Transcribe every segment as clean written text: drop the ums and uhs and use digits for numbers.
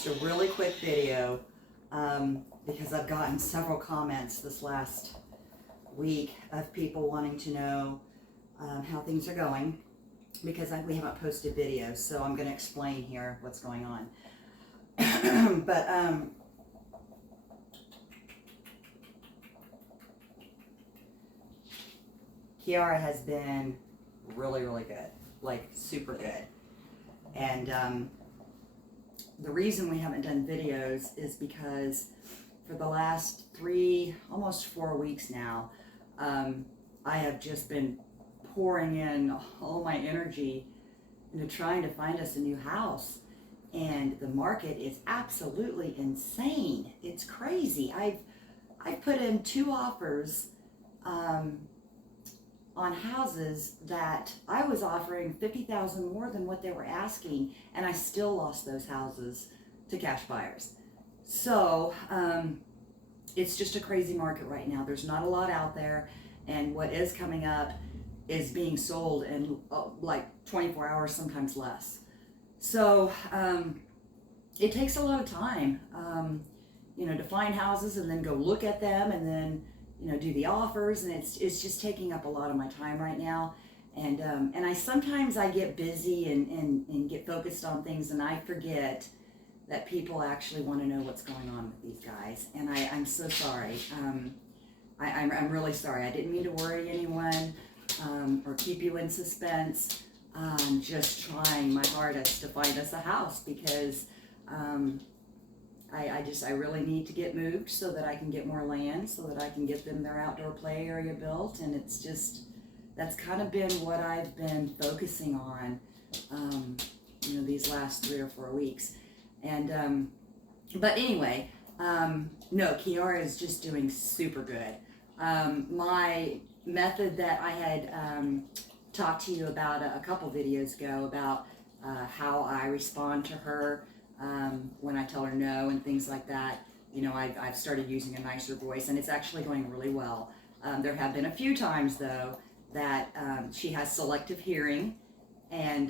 just a really quick video because I've gotten several comments this last week of people wanting to know how things are going because we haven't posted videos, so I'm going to explain here what's going on. But Kiara has been really, really good, like super good. And the reason we haven't done videos is because for the last almost 4 weeks now, I have just been pouring in all my energy into trying to find us a new house. And the market is absolutely insane. It's crazy. I've put in 2 offers on houses that I was offering $50,000 more than what they were asking, and I still lost those houses to cash buyers. So it's just a crazy market right now. There's not a lot out there, and what is coming up is being sold in like 24 hours, sometimes less. So it takes a lot of time, to find houses and then go look at them and then do the offers, and it's just taking up a lot of my time right now. And I sometimes I get busy and get focused on things, and I forget that people actually want to know what's going on with these guys. And I'm so sorry. I'm really sorry. I didn't mean to worry anyone or keep you in suspense. I'm just trying my hardest to find us a house because I really need to get moved so that I can get more land, so that I can get them their outdoor play area built. And it's just, that's kind of been what I've been focusing on, these last 3 or 4 weeks. And, but anyway, no, Kiara is just doing super good. My method that I had talked to you about a couple videos ago about how I respond to her when I tell her no and things like that. I've started using a nicer voice, and it's actually going really well. There have been a few times, though, that she has selective hearing, and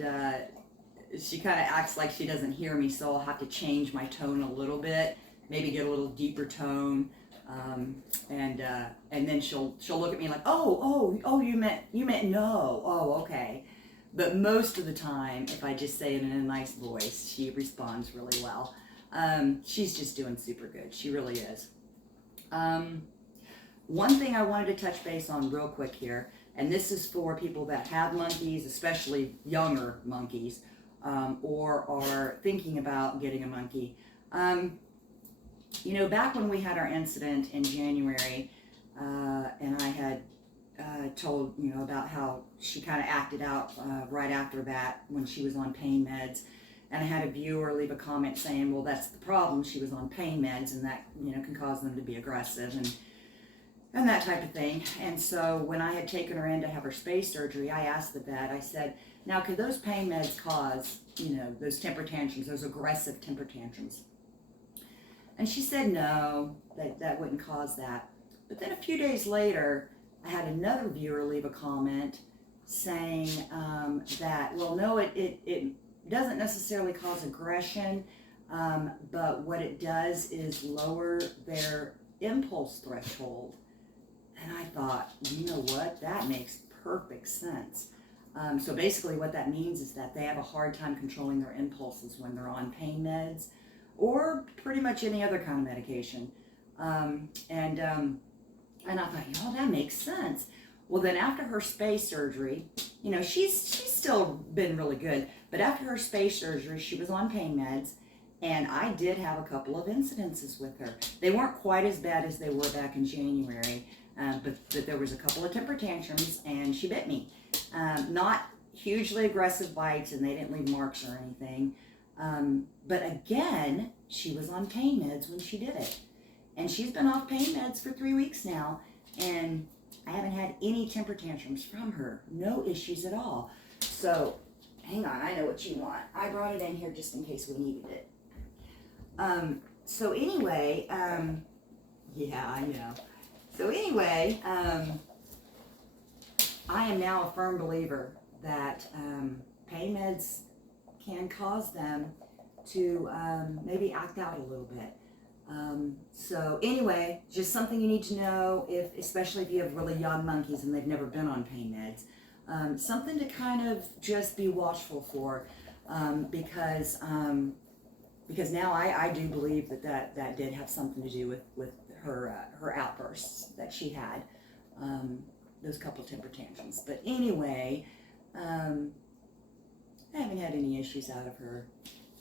she kind of acts like she doesn't hear me, so I'll have to change my tone a little bit, maybe get a little deeper tone, and then she'll look at me like, oh, you meant no. Oh, okay. But most of the time, if I just say it in a nice voice, she responds really well. She's just doing super good. She really is. One thing I wanted to touch base on real quick here, and this is for people that have monkeys, especially younger monkeys, or are thinking about getting a monkey. Back when we had our incident in January, and I had told about how she kind of acted out right after that when she was on pain meds, and I had a viewer leave a comment saying, well, that's the problem, she was on pain meds, and that can cause them to be aggressive and that type of thing. And so when I had taken her in to have her space surgery, I asked the vet, I said, now could those pain meds cause those temper tantrums, those aggressive temper tantrums? And she said no, that wouldn't cause that. But then a few days later, I had another viewer leave a comment saying that, well, no, it doesn't necessarily cause aggression, but what it does is lower their impulse threshold. And I thought, you know what, that makes perfect sense. So basically what that means is that they have a hard time controlling their impulses when they're on pain meds or pretty much any other kind of medication. And I thought, that makes sense. Well, then after her space surgery, she's still been really good, but after her space surgery, she was on pain meds, and I did have a couple of incidences with her. They weren't quite as bad as they were back in January, but there was a couple of temper tantrums, and she bit me. Not hugely aggressive bites, and they didn't leave marks or anything. But again, she was on pain meds when she did it. And she's been off pain meds for 3 weeks now, and I haven't had any temper tantrums from her. No issues at all. So, hang on, I know what you want. I brought it in here just in case we needed it. So anyway, yeah, I know. So anyway, I am now a firm believer that pain meds can cause them to maybe act out a little bit. So anyway, just something you need to know, especially if you have really young monkeys and they've never been on pain meds. Something to kind of just be watchful for, because now I do believe that did have something to do with her outbursts that she had, those couple temper tantrums. But anyway, I haven't had any issues out of her.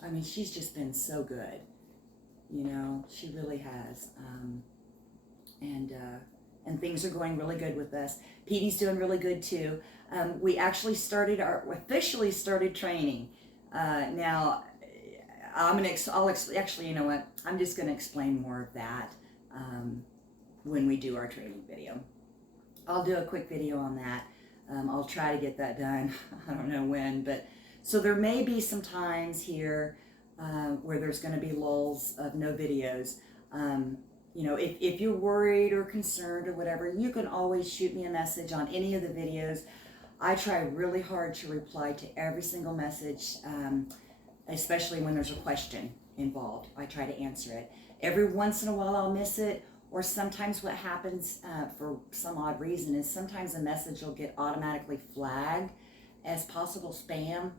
I mean, she's just been so good. You know, she really has. And things are going really good with us. Petey's doing really good too. We actually officially started training. Now, actually, you know what? I'm just gonna explain more of that when we do our training video. I'll do a quick video on that. I'll try to get that done. I don't know when, but so there may be some times here where there's going to be lulls of no videos. You know, if you're worried or concerned or whatever, you can always shoot me a message on any of the videos. I try really hard to reply to every single message, especially when there's a question involved. I try to answer it. Every once in a while I'll miss it, or sometimes what happens for some odd reason is sometimes a message will get automatically flagged as possible spam,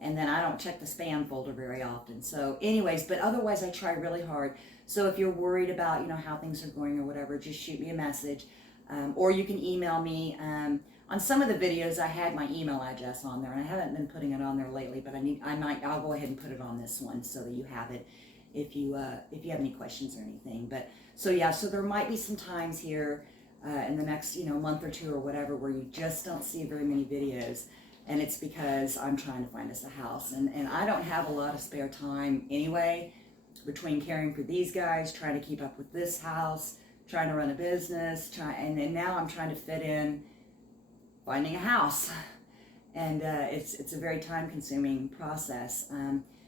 and then I don't check the spam folder very often. So anyways, but otherwise I try really hard. So if you're worried about, you know, how things are going or whatever, just shoot me a message, or you can email me. On some of the videos I had my email address on there, and I haven't been putting it on there lately, but I'll go ahead and put it on this one so that you have it if you have any questions or anything. But so yeah, so there might be some times here in the next, you know, month or two or whatever where you just don't see very many videos. And it's because I'm trying to find us a house. And I don't have a lot of spare time anyway, between caring for these guys, trying to keep up with this house, trying to run a business, and then now I'm trying to fit in finding a house. And it's a very time-consuming process,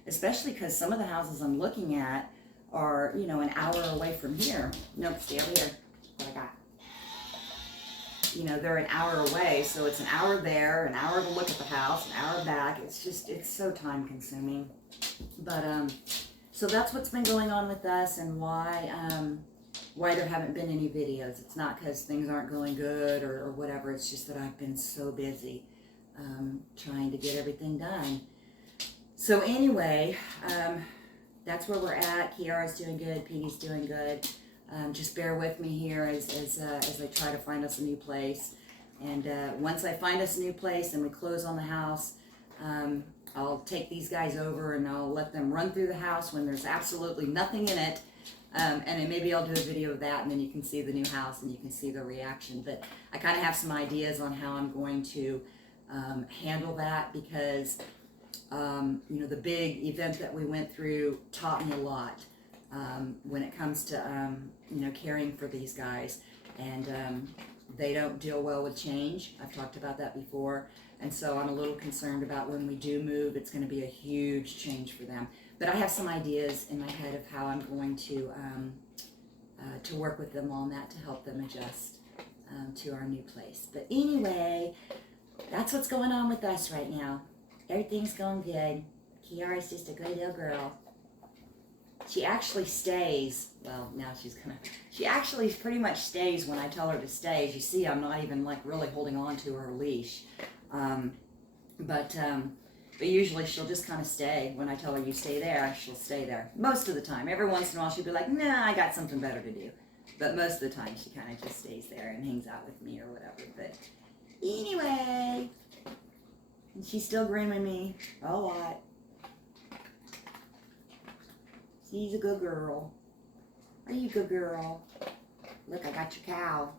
especially because some of the houses I'm looking at are, you know, an hour away from here. Nope, stay over here. What I got. You know, they're an hour away, so it's an hour there, an hour to look at the house, an hour back. It's so time consuming. But so that's what's been going on with us, and why there haven't been any videos. It's not because things aren't going good or whatever. It's just that I've been so busy trying to get everything done. So anyway, that's where we're at. Kiara's doing good. Petey's doing good. Just bear with me here as I try to find us a new place. And once I find us a new place and we close on the house, I'll take these guys over and I'll let them run through the house when there's absolutely nothing in it. And then maybe I'll do a video of that, and then you can see the new house and you can see the reaction. But I kind of have some ideas on how I'm going to handle that, because you know, the big event that we went through taught me a lot. When it comes to, you know, caring for these guys, and they don't deal well with change. I've talked about that before, and so I'm a little concerned about when we do move, it's going to be a huge change for them. But I have some ideas in my head of how I'm going to work with them on that to help them adjust to our new place. But anyway, that's what's going on with us right now. Everything's going good. Kiara's just a good little girl. She actually stays, well, now she actually pretty much stays when I tell her to stay. As you see, I'm not even like really holding on to her leash. But usually she'll just kind of stay. When I tell her you stay there, she'll stay there. Most of the time. Every once in a while she'll be like, nah, I got something better to do. But most of the time she kind of just stays there and hangs out with me or whatever. But anyway, and she's still grooming me a lot. She's a good girl. Are you a good girl? Look, I got your cow.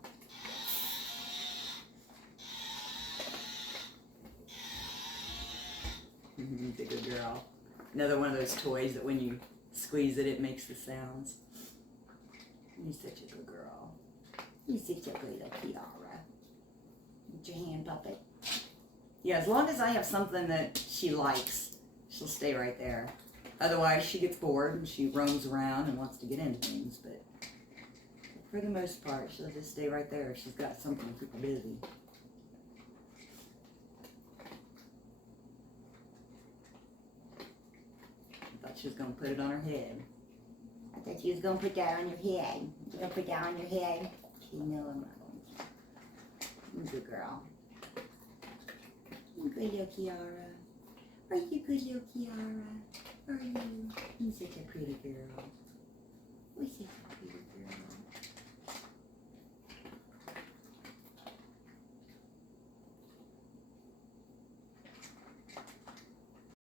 She's a good girl. Another one of those toys that when you squeeze it, it makes the sounds. You're such a good girl. You're such a good little Kiara. With your hand puppet. Yeah, as long as I have something that she likes, she'll stay right there. Otherwise, she gets bored and she roams around and wants to get into things. But for the most part, she'll just stay right there if she's got something to keep her busy. I thought she was gonna put it on her head. I thought you was gonna put that on your head. You gonna put that on your head? Okay, no, I'm not going to. I'm a good girl. You good little Kiara. Are you good little Kiara? Are you? You're such a pretty girl. What's it?